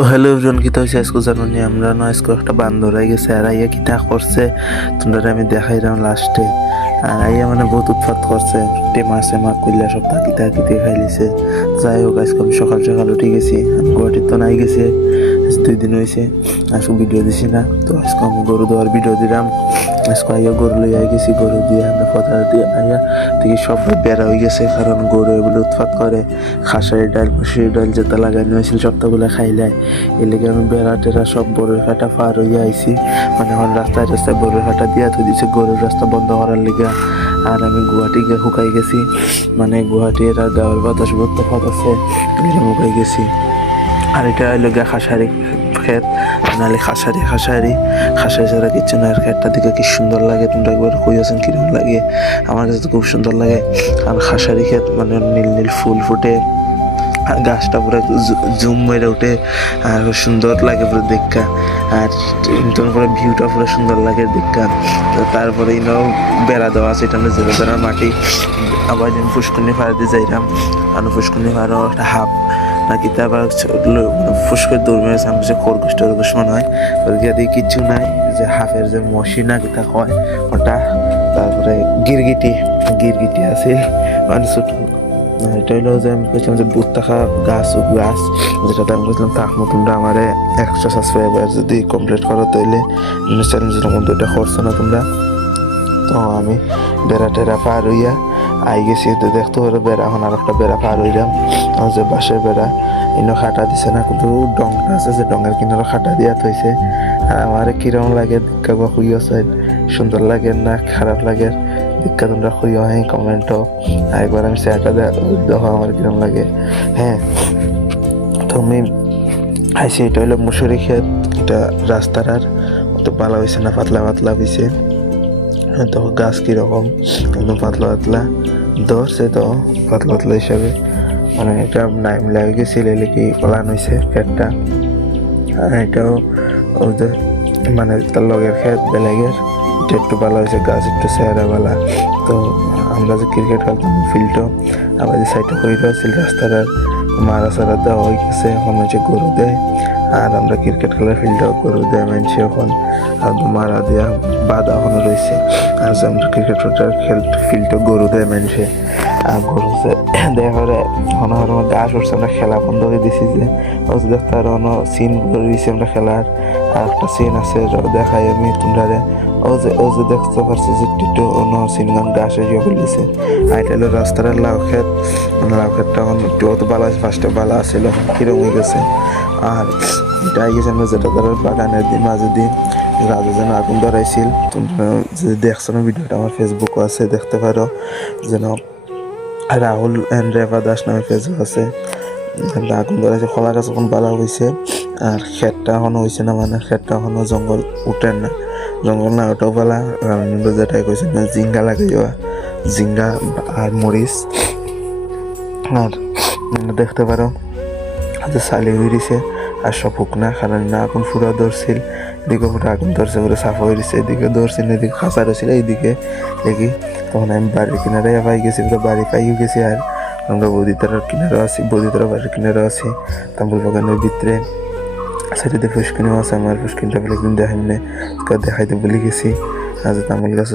তো হ্যালো জন কিতা হয়েছে আজকে জানো নি আমরা না আজকে একটা বান্দর আই গেছে আর আইয়া কিতা করছে তোমরা আমি দেখাইলাম লাস্টে। আর আইয়া মানে বহুত উৎপাত করছে, টেমা সেমা কইলা সব কিতা কিতে খাইলিছে। যাই হোক আজকে আমি সকাল সকাল উঠে গেছি, আমি গুয়াহাটির তো নাই গেছি 2 দিন হয়েছে, আজকে ভিডিও দিছি না। তো আজকে আমি গরু দেওয়ার ভিডিও দিলাম। আজকে আইয়া গরু লই আই গেছি, গরু দিয়ে আমরা ফদার দিয়ে আইয়া থেকে সব বেড়া হয়ে গেছে, কারণ গরু এগুলো উৎপাত করে। খাসারি ডাল মুসুরি ডাল যেটা লাগানো হয়েছিল সবটাগুলো খাইলায়। এর লেগে আমি বেড়া টেরা সব বড়ের ফাটা পার হইয়া আইছি, মানে এখন রাস্তায় রাস্তায় বড়ের ফাটা দিয়া তো দিছে গরুর রাস্তা বন্ধ করার লেগে। আর আমি গুয়াহাটি গিয়ে শুকাই গেছি, মানে গুয়াহাটি এরা গাঁয়ের বাতাস বহুত তফাৎ আছে, শুকাই গেছি। আর এটা হইলো গিয়া খাসারি ক্ষেত, নাহলে খাসারি ছাড়া কিচ্ছু না। আর ক্ষেতটা দিকে কি সুন্দর লাগে, তোমরা একবার কইয়াছেন কিরকম লাগে? আমার কাছে তো খুব সুন্দর লাগে। আর খাসারি ক্ষেত মানে নীল নীল ফুল ফুটে, আর গাছটা পুরো জুম মেরে ওঠে, আর সুন্দর লাগে পুরো দেখা। আর তোমার পুরো ভিউটা পুরো সুন্দর লাগে দেখা। তারপরে ইনাও বেড়া দেওয়া আছে, এটা আমরা জেলে বেড়ার মাটি। আবার যেন ফুসকুনি ফাড়া দিয়ে যাইলাম, আর ফুসকুনি ফাড়াও একটা হাফ নাকি তারপর ফুসকে দৌড় মেরেছে, আমি যে খরগোশ টরগোশ মনে হয় ওর গিয়ে দিয়ে কিচ্ছু নাই, যে হাফের যে মশি না কিতা হয় ওটা। তারপরে গিরগিটি আছে মানে ছোট। এটা হইলো যে আমি বলছিলাম যে বুট থাকা গাছ যেটাতে আমি বলছিলাম তাহলে তোমরা আমার 100 সাবস্ক্রাইবার যদি কমপ্লিট করো তাইলে চ্যালেঞ্জের মধ্যে এটা করছো না তোমরা। তো আমি বেড়া টেরা পার হইয়া আই গেছি, তো দেখতে পারো বেড়া, এখন আর একটা বেড়া পার হইলাম, যে বাঁশের বেড়া। ইনো খাটা দিছে না, কিন্তু ডংটা আছে যে ডঙের কিনারে খাটা দিয়া থইছে। আর আমার কিরম লাগে দেখা খুঁইও চাই, সুন্দর লাগে না খারাপ লাগে দেখা তোমরা খুঁইও হ্যাঁ কমেন্টও। একবার আমি সেটা দেখো আমার কিরম লাগে। হ্যাঁ, তো আমি আইসি, এটা হইলো মুসুরি ক্ষেত। এটা রাস্তার আর অত ভালো হয়েছে না, পাতলা হয়েছে। তো গাছ কিরকম একদম পাতলা ধরছে, তো পাতলা হিসাবে মানে এটা নাইম লাগে গেছিল কি পলান হয়েছে ক্ষেতটা। আর এটাও ওদের মানে তার লগের ক্ষেত বেলেগের, এটা একটু ভালো হয়েছে, গাছ একটু চেহারা ভালা। তো আমরা যে ক্রিকেট খেলতাম ফিল্ডও আবার যে সাইডে হয়ে রয়েছিল রাস্তার, আর মারা সারা দেওয়া হয়ে গেছে, এখন হচ্ছে গরু দেয়। আর আমরা ক্রিকেট খেলার ফিল্ডও গরু দেয় মানছে এখন, আর মারা দেওয়া বাধা এখনো রয়েছে। আর যে আমরা ক্রিকেট ফিল্ডও গরু দেয় মানছে, আর গরু দেখা হনহর গাছ উঠছে, আমরা খেলা বন্ধ করে দিছি। যে দেখতে আর অন্য সিন করে দিয়েছি আমরা খেলার। আর একটা সিন আছে দেখাই আমি তোমরা, ও যে দেখতে পারছো যে টিটো অন্য সিনগান গাছে ইয়ে করে দিছে। আর এটা হলো রাস্তার লাউ ক্ষেতটা এখন একটু অত ভালো আছে, ফার্স্টে ভালো আসছিল, কিরম হয়ে গেছে। আর এটা গেছে আমরা যেটা ধরার বাগানের মাঝে দিন রাজা যেন আগুন ধরাইছিল। তোমরা যদি দেখছো না ভিডিওটা আমার ফেসবুকও আছে, দেখতে পারো। যেন রাহুল অ্যান্ড রেভা দাস নামে ফেসবুক আছে, আগুন ধরাইছে। খোলা গাছ এখন ভালো হয়েছে, আর ক্ষেতটা এখনো হয়েছে না, মানে ক্ষেতটা এখনো জঙ্গল উঠেন না, জঙ্গল না ওটাও ভালা। যেটাই কইছে না জিঙ্গা লাগে যাওয়া, জিঙ্গা আর মরিচ। আর দেখতে পারো যে চালি হয়ে দিছে, আর সব শুকনা, কারণ না আগুন ফুরা ধরছিল, এদিকে পুরো আগুন ধরছে, পুরো সাফা হয়ে দিচ্ছে, এদিকে ধরছিল, এদিকে খাঁচা রয়েছিল, এইদিকে দেখি। তখন আমি বাড়ির কিনারে পাই গেছি, পুরো বাড়ি পাইও গেছি। আর আমরা বৌদিতারার কিনারেও আছি, বৌদিতারা বাড়ির কিনারেও আছি, তাম্বুল বাগানের ভিতরে। সেটাতে ফুসকিনিও আছে, আমার ফুসকিনটা বলে একদিন দেখাইতে ভুলে গেছি। আজ তাম্বুল গাছ